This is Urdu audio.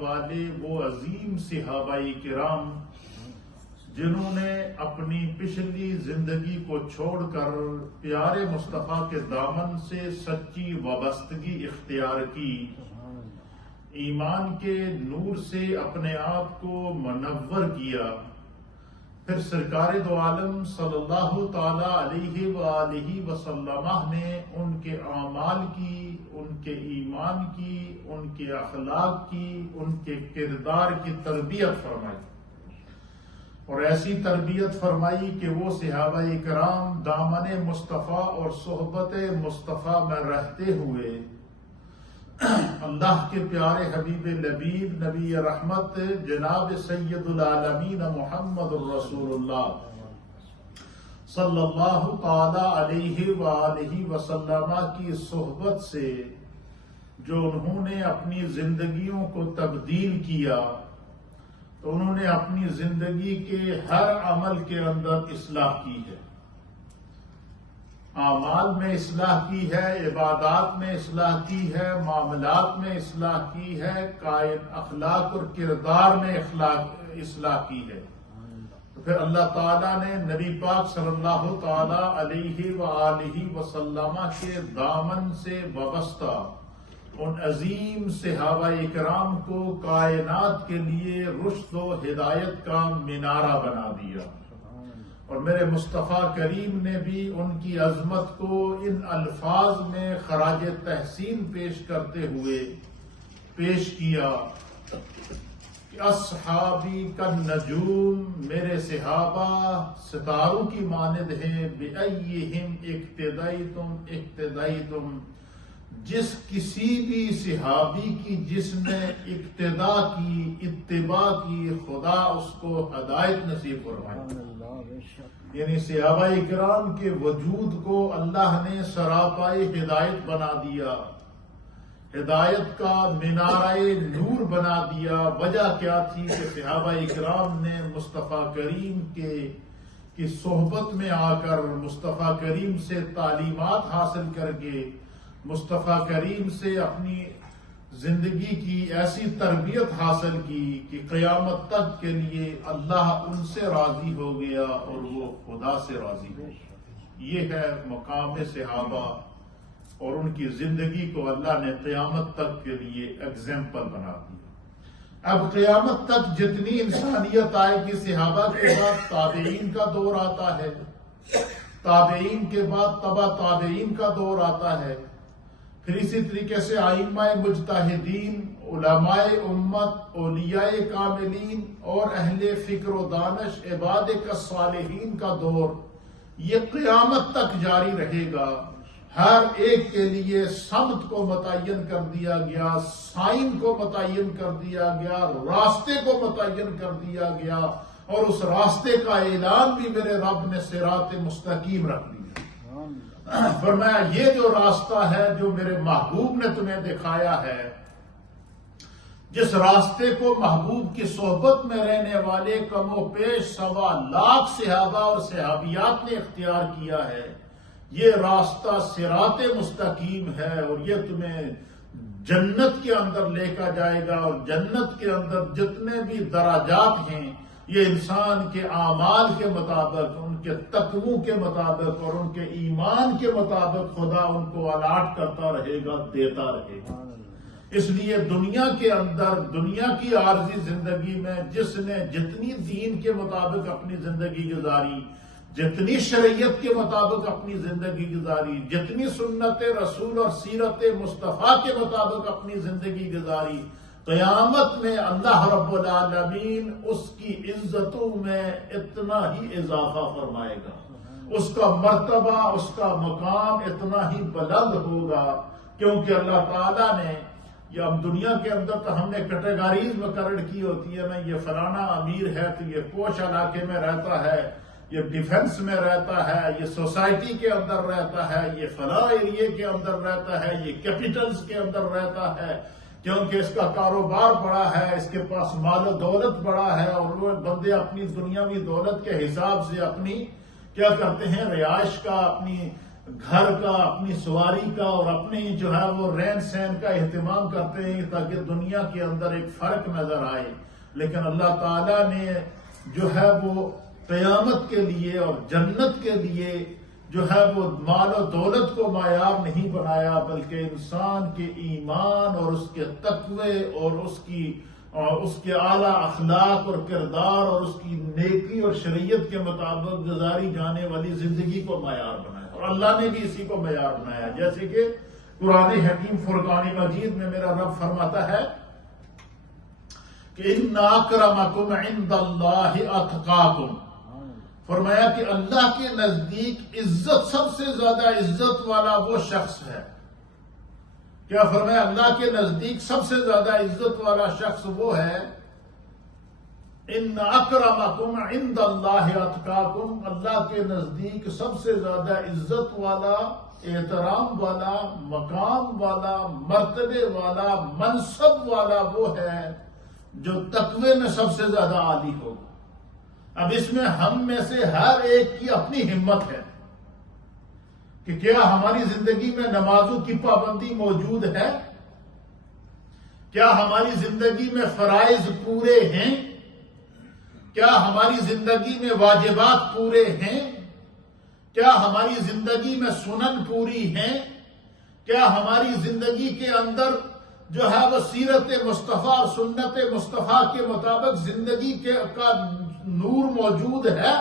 والے وہ عظیم صحابہ کرام جنہوں نے اپنی پچھلی زندگی کو چھوڑ کر پیارے مصطفیٰ کے دامن سے سچی وابستگی اختیار کی، ایمان کے نور سے اپنے آپ کو منور کیا، پھر سرکار دو عالم صلی اللہ تعالی علیہ وآلہ وسلم نے ان کے اعمال کی، ان کے ایمان کی، ان کے اخلاق کی، ان کے کردار کی تربیت فرمائی، اور ایسی تربیت فرمائی کہ وہ صحابہ کرام دامن مصطفیٰ اور صحبت مصطفیٰ میں رہتے ہوئے اللہ کے پیارے حبیب لبیب نبی رحمت جناب سید العالمین محمد الرسول اللہ صلی اللہ تعالی علیہ وآلہ وسلم کی صحبت سے جو انہوں نے اپنی زندگیوں کو تبدیل کیا، تو انہوں نے اپنی زندگی کے ہر عمل کے اندر اصلاح کی ہے، اعمال میں اصلاح کی ہے، عبادات میں اصلاح کی ہے، معاملات میں اصلاح کی ہے، اخلاق اور کردار میں اصلاح کی ہے۔ تو پھر اللہ تعالیٰ نے نبی پاک صلی اللہ تعالی علیہ وآلہ وسلم کے دامن سے وابستہ ان عظیم صحابہ کرام کو کائنات کے لیے رشد و ہدایت کا مینارہ بنا دیا، اور میرے مصطفیٰ کریم نے بھی ان کی عظمت کو ان الفاظ میں خراج تحسین پیش کرتے ہوئے پیش کیا کہ اصحابی کالنجوم، میرے صحابہ ستاروں کی مانند ہیں، بِأَيِّهِمْ اقتدیتم، جس کسی بھی صحابی کی جس نے اقتدا کی، اتباع کی، خدا اس کو ہدایت نصیب فرمائے۔ یعنی صحابہ کرام کے وجود کو اللہ نے سراپائے ہدایت بنا دیا، ہدایت کا مینارہ نور بنا دیا۔ وجہ کیا تھی کہ صحابہ کرام نے مصطفیٰ کریم کی صحبت میں آ کر، مصطفیٰ کریم سے تعلیمات حاصل کر کے، مصطفیٰ کریم سے اپنی زندگی کی ایسی تربیت حاصل کی کہ قیامت تک کے لیے اللہ ان سے راضی ہو گیا اور وہ خدا سے راضی ہو گیا۔ یہ ہے مقام صحابہ، اور ان کی زندگی کو اللہ نے قیامت تک کے لیے ایگزامپل بنا دیا۔ اب قیامت تک جتنی انسانیت آئے گی، صحابہ کے بعد تابعین کا دور آتا ہے، تابعین کے بعد تبع تابعین کا دور آتا ہے، پھر اسی طریقے سے ائمہ مجتہدین، علماء امت، اولیاء کاملین اور اہل فکر و دانش عباد الصالحین کا دور، یہ قیامت تک جاری رہے گا۔ ہر ایک کے لیے سمت کو متعین کر دیا گیا، سائن کو متعین کر دیا گیا، راستے کو متعین کر دیا گیا، اور اس راستے کا اعلان بھی میرے رب نے صراط مستقیم رکھ دیا۔ فرمایا یہ جو راستہ ہے جو میرے محبوب نے تمہیں دکھایا ہے، جس راستے کو محبوب کی صحبت میں رہنے والے کم و پیش 1.25 لاکھ صحابہ اور صحابیات نے اختیار کیا ہے، یہ راستہ صراط مستقیم ہے، اور یہ تمہیں جنت کے اندر لے کر جائے گا، اور جنت کے اندر جتنے بھی درجات ہیں یہ انسان کے اعمال کے مطابق، ان کے تقوی کے مطابق اور ان کے ایمان کے مطابق خدا ان کو الاٹ کرتا رہے گا، دیتا رہے گا۔ اس لیے دنیا کے اندر، دنیا کی عارضی زندگی میں جس نے جتنی دین کے مطابق اپنی زندگی گزاری، جتنی شریعت کے مطابق اپنی زندگی گزاری، جتنی سنت رسول اور سیرت مصطفیٰ کے مطابق اپنی زندگی گزاری، قیامت میں اللہ رب العالمین اس کی عزتوں میں اتنا ہی اضافہ فرمائے گا، اس کا مرتبہ، اس کا مقام اتنا ہی بلند ہوگا، کیونکہ اللہ تعالیٰ نے یہ اب دنیا کے اندر تو ہم نے کیٹیگریز مقرر کی ہوتی ہے نا، یہ فلانا امیر ہے تو یہ پوش علاقے میں رہتا ہے، یہ ڈیفنس میں رہتا ہے، یہ سوسائٹی کے اندر رہتا ہے، یہ فلاں ایریے کے اندر رہتا ہے، یہ کیپٹلز کے اندر رہتا ہے، کیونکہ اس کا کاروبار بڑا ہے، اس کے پاس مال و دولت بڑا ہے، اور وہ بندے اپنی دنیاوی دولت کے حساب سے اپنی کیا کرتے ہیں، رہائش کا، اپنی گھر کا، اپنی سواری کا اور اپنی جو ہے وہ رہن سہن کا اہتمام کرتے ہیں تاکہ دنیا کے اندر ایک فرق نظر آئے، لیکن اللہ تعالیٰ نے جو ہے وہ قیامت کے لیے اور جنت کے لیے جو ہے وہ مال و دولت کو معیار نہیں بنایا، بلکہ انسان کے ایمان اور اس کے تقوی اور اس کے اعلیٰ اخلاق اور کردار اور اس کی نیکی اور شریعت کے مطابق گزاری جانے والی زندگی کو معیار بنایا، اور اللہ نے بھی اسی کو معیار بنایا، جیسے کہ قرآن حکیم فرقان مجید میں میرا رب فرماتا ہے کہ ان اکرمکم عند اللہ اتقاکم، فرمایا کہ اللہ کے نزدیک عزت، سب سے زیادہ عزت والا وہ شخص ہے، کیا فرمایا؟ اللہ کے نزدیک سب سے زیادہ عزت والا شخص وہ ہے، ان اکرمکم عند اللہ اتقاکم، اللہ کے نزدیک سب سے زیادہ عزت والا، احترام والا، مقام والا، مرتبے والا، منصب والا وہ ہے جو تقوی میں سب سے زیادہ عالی ہوگا۔ اب اس میں ہم میں سے ہر ایک کی اپنی ہمت ہے کہ کیا ہماری زندگی میں نمازوں کی پابندی موجود ہے؟ کیا ہماری زندگی میں فرائض پورے ہیں؟ کیا ہماری زندگی میں واجبات پورے ہیں؟ کیا ہماری زندگی میں سنن پوری ہیں؟ کیا ہماری زندگی کے اندر جو ہے وہ سیرت مصطفیٰ اور سنت مصطفیٰ کے مطابق زندگی کا نور موجود ہے؟